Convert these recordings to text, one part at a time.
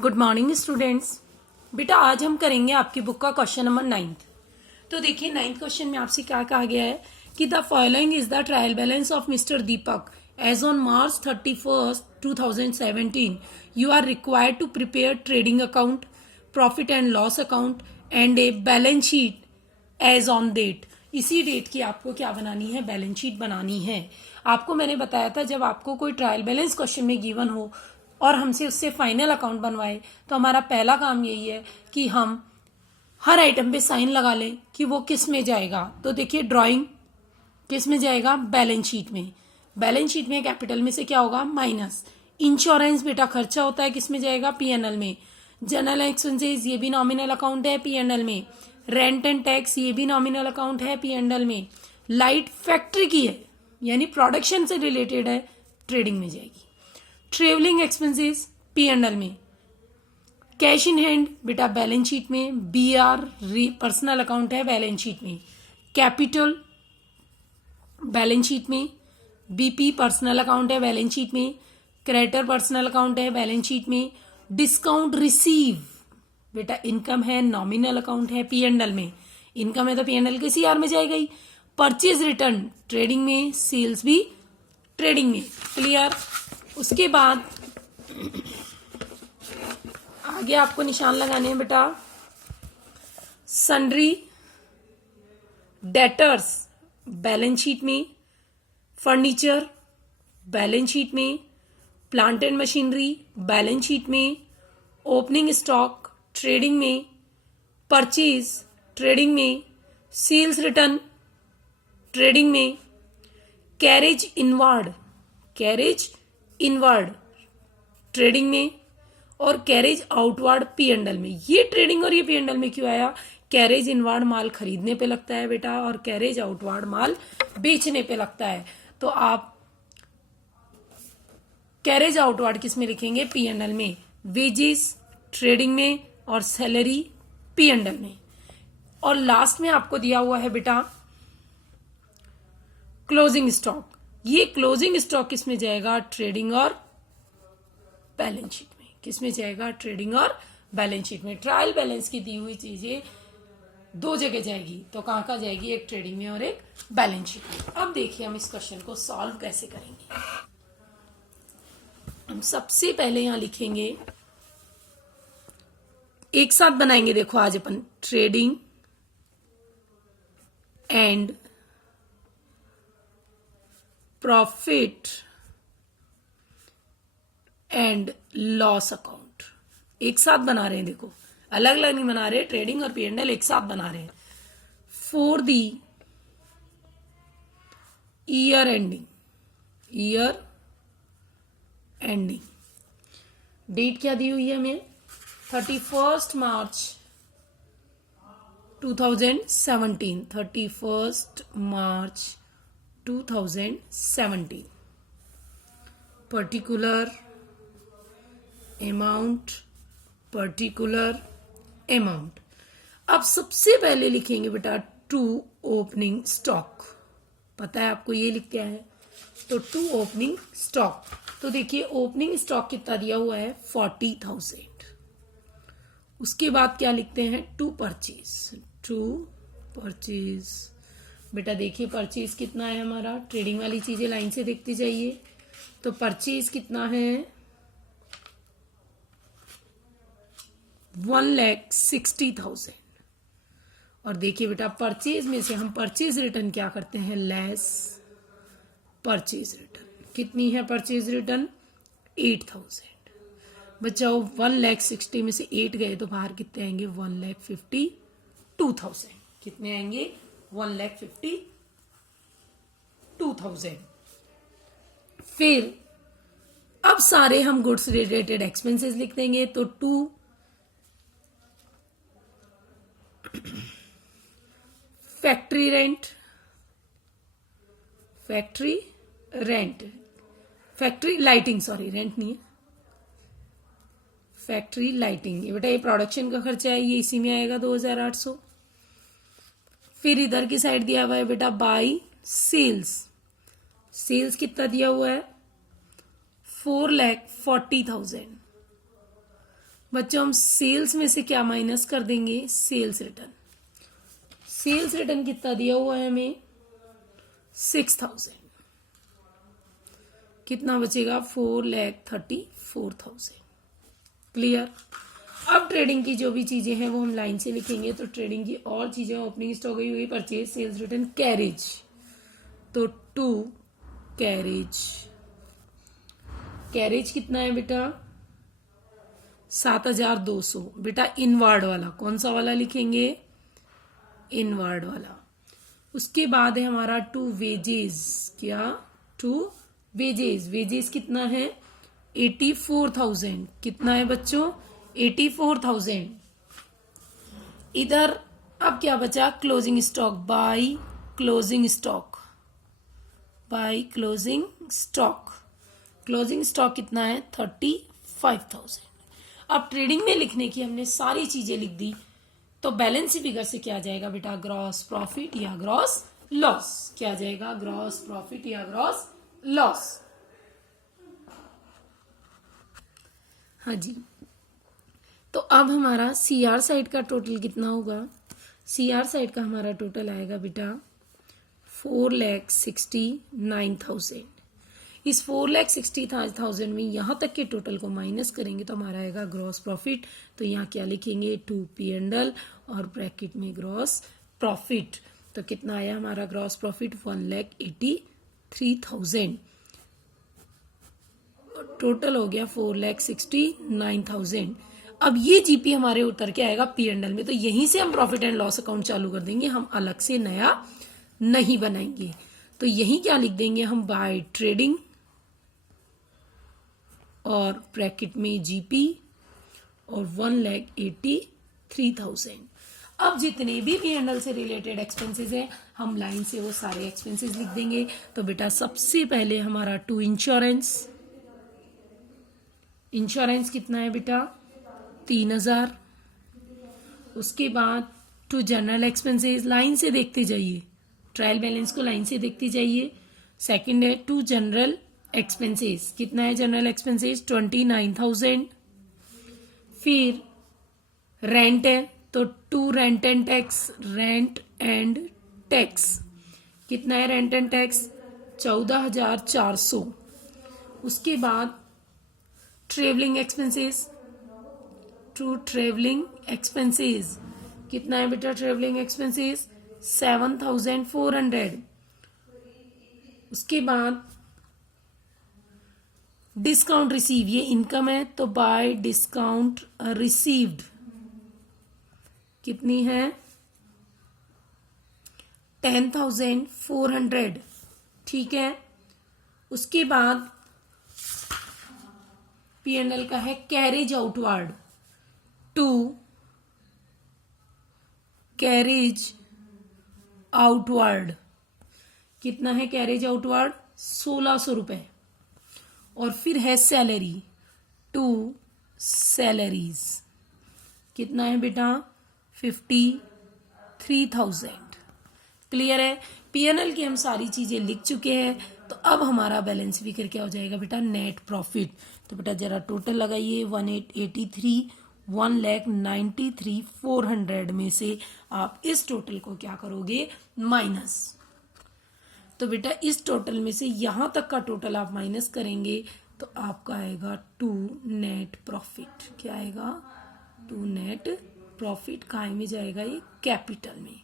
Good morning students. बेटा आज हम करेंगे आपकी बुक का क्वेश्चन नंबर 9। तो देखिए 9th क्वेश्चन में आपसे क्या कहा गया है कि the following is the trial balance of mister Deepak as on March 31st 2017। You are required to prepare trading account, profit and loss account and a balance sheet as on date. इसी date की आपको क्या बनानी है, balance sheet बनानी है। आपको मैंने बताया था जब आपको कोई ट्रायल बैलेंस क्वेश्चन में गिवन हो और हमसे उससे फाइनल अकाउंट बनवाए तो हमारा पहला काम यही है कि हम हर आइटम पे साइन लगा लें कि वो किस में जाएगा। तो देखिए ड्राइंग किस में जाएगा, बैलेंस शीट में। बैलेंस शीट में कैपिटल में से क्या होगा, माइनस। इंश्योरेंस बेटा खर्चा होता है, किस में जाएगा, पीएनएल में। जनरल एक्सपेंसेस ये भी नॉमिनल अकाउंट है, पीएनएल में। रेंट एंड टैक्स ये भी नॉमिनल अकाउंट है, पीएनएल में। लाइट फैक्ट्री की है यानी प्रोडक्शन से रिलेटेड है, ट्रेडिंग में जाएगी। ट्रेवलिंग एक्सपेंसेस पीएनएल में। कैश इन हैंड बेटा बैलेंस शीट में। बीआर पर्सनल अकाउंट है, बैलेंस शीट में। कैपिटल बैलेंस शीट में। बीपी पर्सनल अकाउंट है, बैलेंस शीट में। क्रेडिटर पर्सनल अकाउंट है, बैलेंस शीट में। डिस्काउंट रिसीव बेटा इनकम है, नॉमिनल अकाउंट है, पीएनएल में। इनकम है तो पीएनएल के सीआर में जाएगा ही। परचेज रिटर्न ट्रेडिंग में, सेल्स भी ट्रेडिंग में। क्लियर। उसके बाद आगे आपको निशान लगाने हैं बेटा। सन्ड्री डेटर्स बैलेंस शीट में। फर्नीचर बैलेंस शीट में। Plant and machinery balance sheet में। ओपनिंग स्टॉक ट्रेडिंग में। परचेज ट्रेडिंग में। सेल्स रिटर्न ट्रेडिंग में। कैरेज इनवर्ड ट्रेडिंग में। और कैरेज आउटवर्ड पीएनएल में। ये ट्रेडिंग और ये पीएनएल में क्यों आया, कैरेज इनवर्ड माल खरीदने पे लगता है बेटा और कैरेज आउटवर्ड माल बेचने पे लगता है। तो आप कैरेज आउटवर्ड किस में लिखेंगे, पीएनएल में। वेजेस ट्रेडिंग में और सैलरी पीएनएल में। और लास्ट में आपको दिया हुआ है बेटा क्लोजिंग स्टॉक। ये क्लोजिंग स्टॉक किस में जाएगा, ट्रेडिंग और बैलेंस शीट में। किस में जाएगा, ट्रेडिंग और बैलेंस शीट में। ट्रायल बैलेंस की दी हुई चीजें दो जगह जाएगी, तो कहां कहां जाएगी, एक ट्रेडिंग में और एक बैलेंस शीट में। अब देखिए हम इस क्वेश्चन को सॉल्व कैसे करेंगे। हम सबसे पहले यहां लिखेंगे, एक साथ बनाएंगे। देखो आज अपन trading and profit and loss account एक साथ बना रहे हैं। देखो अलग अलग नहीं बना रहे, ट्रेडिंग और पीएनएल एक साथ बना रहे हैं। For the year ending date क्या दी हुई है हमें, 31 मार्च 2017। 31 मार्च 2017। Particular amount. अब सबसे पहले लिखेंगे बेटा टू ओपनिंग स्टॉक। पता है आपको ये लिख क्या है, तो टू ओपनिंग स्टॉक। तो देखिए ओपनिंग स्टॉक कितना दिया हुआ है, 40,000। उसके बाद क्या लिखते हैं, टू परचेज। बेटा देखिए परचेज कितना है हमारा, ट्रेडिंग वाली चीजें लाइन से देखते जाइए। तो परचेज कितना है, 1,60,000। और देखिए बेटा परचेज में से हम परचेज रिटर्न क्या करते हैं, लेस परचेज रिटर्न। कितनी है परचेज रिटर्न, 8,000। बचाओ 1,60,000 में से 8 गए तो बाहर कितने आएंगे, 1,52,000। कितने आएंगे, 1,52,000। फिर अब सारे हम गुड्स रिलेटेड एक्सपेंसेस लिख देंगे। तो to factory rent, factory lighting, sorry rent नहीं है, फैक्ट्री लाइटिंग। ये बेटा ये प्रोडक्शन का खर्चा है, ये इसी में आएगा 2,800। फिर इधर की साइड दिया हुआ है बेटा बाई सेल्स कितना दिया हुआ है, 4,40,000। बच्चों हम सेल्स में से क्या माइनस कर देंगे, सेल्स रिटर्न। सेल्स रिटर्न कितना दिया हुआ है हमें, 6,000। कितना बचेगा, 4,34,000। क्लियर। अब ट्रेडिंग की जो भी चीजें हैं वो हम लाइन से लिखेंगे। तो ट्रेडिंग की और चीजें, ओपनिंग स्टॉक गई हुई, परचेज, सेल्स रिटर्न, कैरेज। तो 2 कैरेज। कैरेज कितना है बेटा, 7,200। बेटा इनवर्ड वाला, कौन सा वाला लिखेंगे, इनवर्ड वाला। उसके बाद है हमारा 2 वेजेस। क्या, 2 वेजेस। वेजेस कितना है, 84,000। कितना है बच्चों, 84,000। इधर अब क्या बचा, closing stock, by closing stock. By closing stock. Closing stock कितना है, 35,000। अब ट्रेडिंग में लिखने की हमने सारी चीजें लिख दी, तो बैलेंस फिगर से क्या जाएगा बेटा, ग्रॉस प्रॉफिट या ग्रॉस लॉस। क्या जाएगा, ग्रॉस प्रॉफिट या ग्रॉस लॉस। हाँ जी। तो अब हमारा सीआर साइड का टोटल कितना होगा, सीआर साइड का हमारा टोटल आएगा बेटा 4,69,000। इस 4,60,000 में यहां तक के टोटल को माइनस करेंगे तो हमारा आएगा ग्रॉस प्रॉफिट। तो यहाँ क्या लिखेंगे, 2 P&L और ब्रैकेट में ग्रॉस प्रॉफिट। तो कितना आया हमारा ग्रॉस प्रॉफिट, 1,83,000। टोटल हो गया 4,69,000। अब ये जीपी हमारे उतर के आएगा P&L में। तो यहीं से हम प्रॉफिट एंड लॉस अकाउंट चालू कर देंगे, हम अलग से नया नहीं बनाएंगे। तो यहीं क्या लिख देंगे हम, बाय ट्रेडिंग और ब्रैकेट में जीपी और 1,83,000। अब जितने भी P&L से रिलेटेड एक्सपेंसेस हैं हम लाइन से वो सारे एक्सपेंसेस लिख देंगे। तो बेटा सबसे पहले हमारा 2 इंश्योरेंस। इंश्योरेंस कितना है बेटा, 3,000। उसके बाद 2 जनरल एक्सपेंसेस, लाइन से देखते जाइए, ट्रायल बैलेंस को लाइन से देखते जाइए। सेकंड है 2 जनरल एक्सपेंसेस। कितना है जनरल एक्सपेंसेस, 29,000। फिर रेंट है तो 2 rent and tax. Rent and tax कितना है, रेंट एंड टैक्स 14,400। उसके बाद ट्रेवलिंग एक्सपेंसेस, 2 ट्रेवलिंग एक्सपेंसेस। कितना है बेटा ट्रेवलिंग एक्सपेंसेस, 7,400। उसके बाद डिस्काउंट रिसीव, ये इनकम है तो बाय डिस्काउंट रिसीव्ड कितनी है, 10,400। ठीक है। उसके बाद P&L का है कैरेज आउटवर्ड, 2 कैरेज आउटवर्ड। कितना है कैरेज आउटवर्ड, 1,600 रुपए। और फिर है सैलरी, 2 सैलरीज। कितना है बेटा, 53,000। क्लियर है। P&L की हम सारी चीजें लिख चुके हैं। तो अब हमारा बैलेंस फिगर क्या हो जाएगा बेटा, नेट प्रॉफिट। तो बेटा जरा टोटल लगाइए, 1,883, 1,93,400 में से आप इस टोटल को क्या करोगे, माइनस। तो बेटा इस टोटल में से यहां तक का टोटल आप माइनस करेंगे तो आपका आएगा 2 नेट प्रॉफिट। क्या आएगा, 2 नेट प्रॉफिट। काय में जाएगा ये, कैपिटल में।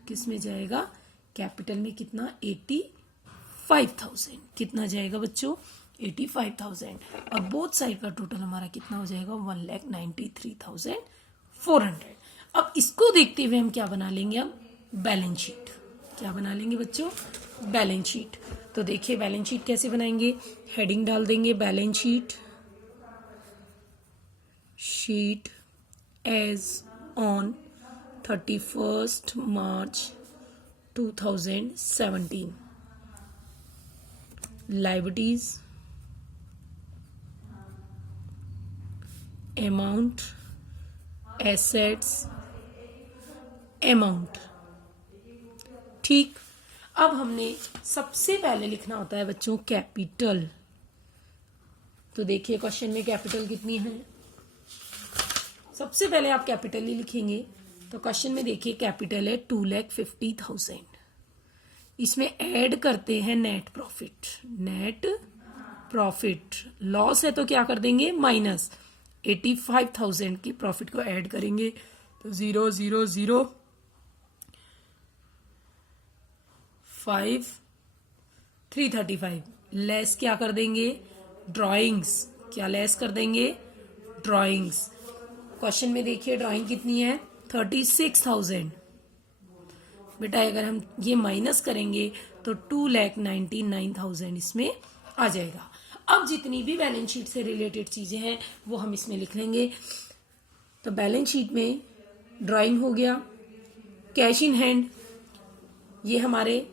किस में जाएगा, कैपिटल में। कितना, 85,000। कितना जाएगा बच्चों, 85,000। अब बोथ साइड का टोटल हमारा कितना हो जाएगा, 1,93,400। अब इसको देखते हुए हम क्या बना लेंगे, अब बैलेंस शीट। क्या बना लेंगे बच्चों, बैलेंस शीट। तो देखिए बैलेंस शीट कैसे बनाएंगे, हेडिंग डाल देंगे balance sheet, sheet as on 31st March 2017, liabilities, amount, assets, amount। ठीक। अब हमने सबसे पहले लिखना होता है बच्चों कैपिटल। तो देखिए क्वेश्चन में कैपिटल कितनी है, सबसे पहले आप कैपिटल ही लिखेंगे। तो क्वेश्चन में देखिए कैपिटल है 2,50,000, इसमें ऐड करते हैं net profit. Net profit loss है तो क्या कर देंगे माइनस 85,000 की प्रॉफिट को ऐड करेंगे। तो 0 0 0 5 335 लेस क्या कर देंगे ड्राइंग्स। क्या लेस कर देंगे ड्राइंग्स। क्वेश्चन में देखिए ड्राइंग कितनी है 36,000। बेटा अगर हम ये माइनस करेंगे तो 2,99,000 इसमें आ जाएगा। अब जितनी भी बैलेंस शीट से रिलेटेड चीजें हैं वो हम इसमें लिख लेंगे। तो बैलेंस शीट में ड्राइंग हो गया, कैश इन हैंड ये हमारे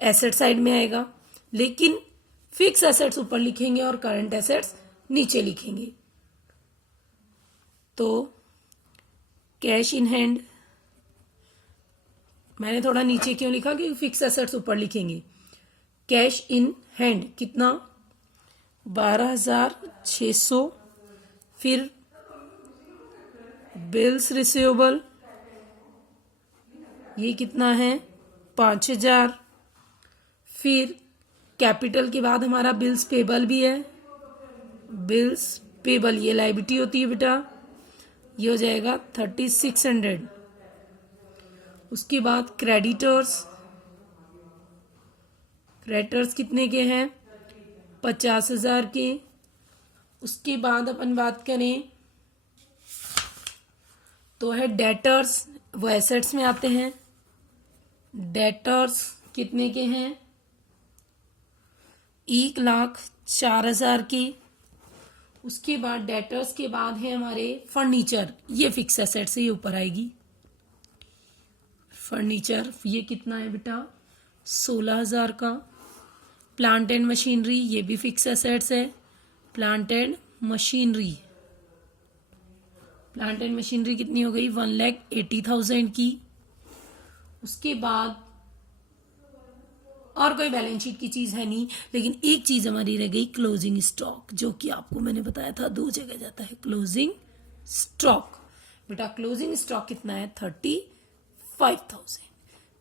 एसेट साइड में आएगा, लेकिन फिक्स एसेट्स ऊपर लिखेंगे और करंट एसेट्स नीचे लिखेंगे। तो कैश इन हैंड मैंने थोड़ा नीचे क्यों लिखा क्योंकि फिक्स एसेट्स ऊपर लिखेंगे। कैश इन हैंड कितना 12,600, फिर बिल्स रिसीवेबल ये कितना है 5,000, फिर कैपिटल के बाद हमारा बिल्स पेबल भी है। बिल्स पेबल ये लायबिलिटी होती है बेटा, ये हो जाएगा 3,600। उसके बाद क्रेडिटर्स, क्रेडिटर्स कितने के हैं 50,000 के। उसके बाद अपन बात करें तो है डेटर्स, वो एसेट्स में आते हैं। डेटर्स कितने के हैं 1,04,000 के। उसके बाद डेटर्स के बाद है हमारे फर्नीचर, ये फिक्स एसेट से ये ऊपर आएगी। फर्नीचर ये कितना है बेटा 16,000 का। प्लांट एंड मशीनरी ये भी फिक्स एसेट्स है। Plant and machinery, plant and machinery कितनी हो गई 1,80,000 की। उसके बाद और कोई बैलेंस शीट की चीज है नहीं, लेकिन एक चीज हमारी रह गई क्लोजिंग स्टॉक, जो कि आपको मैंने बताया था 2 जगह जाता है क्लोजिंग स्टॉक। बेटा क्लोजिंग स्टॉक कितना है 35,000।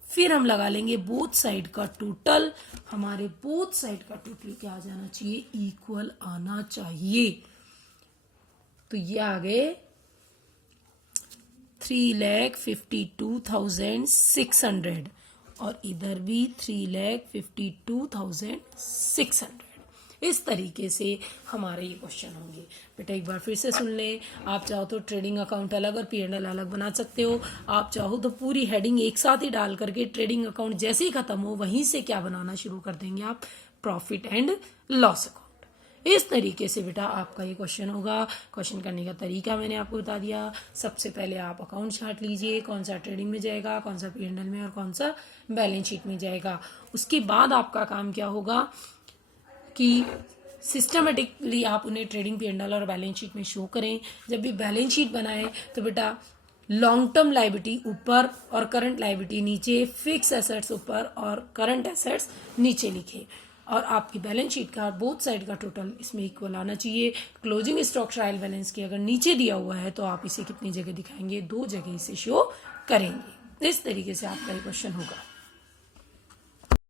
फिर हम लगा लेंगे बोथ साइड का टोटल। हमारे बोथ साइड का टोटल क्या आ जाना चाहिए इक्वल आना चाहिए। तो ये आ गए 3,52,600 और इधर भी 3,52,600। इस तरीके से हमारे ये क्वेश्चन होंगे। बेटा एक बार फिर से सुन लें। आप चाहो तो ट्रेडिंग अकाउंट अलग और P&L अलग बना सकते हो। आप चाहो तो पूरी हेडिंग एक साथ ही डाल करके ट्रेडिंग अकाउंट जैसे ही खत्म हो वहीं से क्या बनाना शुरू कर देंगे आप प्रॉफिट एंड लॉस अकाउंट। इस तरीके से बेटा आपका ये क्वेश्चन होगा। क्वेश्चन करने का तरीका मैंने आपको बता दिया। सबसे पहले आप अकाउंट चार्ट लीजिए, कौन सा ट्रेडिंग में जाएगा, कौन सा P&L में और कौन सा बैलेंस शीट में जाएगा। उसके बाद आपका काम क्या होगा कि सिस्टमेटिकली आप उन्हें ट्रेडिंग P&L और बैलेंस शीट में शो करें। जब भी बैलेंस शीट बनाएं तो बेटा लॉन्ग टर्म लायबिलिटी ऊपर और करंट लायबिलिटी नीचे, फिक्स एसेट्स ऊपर और करंट एसेट्स नीचे लिखे। और आपकी बैलेंस शीट का बोथ साइड का टोटल इसमें इक्वल आना चाहिए। क्लोजिंग स्टॉक ट्रायल बैलेंस की अगर नीचे दिया हुआ है तो आप इसे कितनी जगह दिखाएंगे 2 जगह इसे शो करेंगे। इस तरीके से आपका ये क्वेश्चन होगा।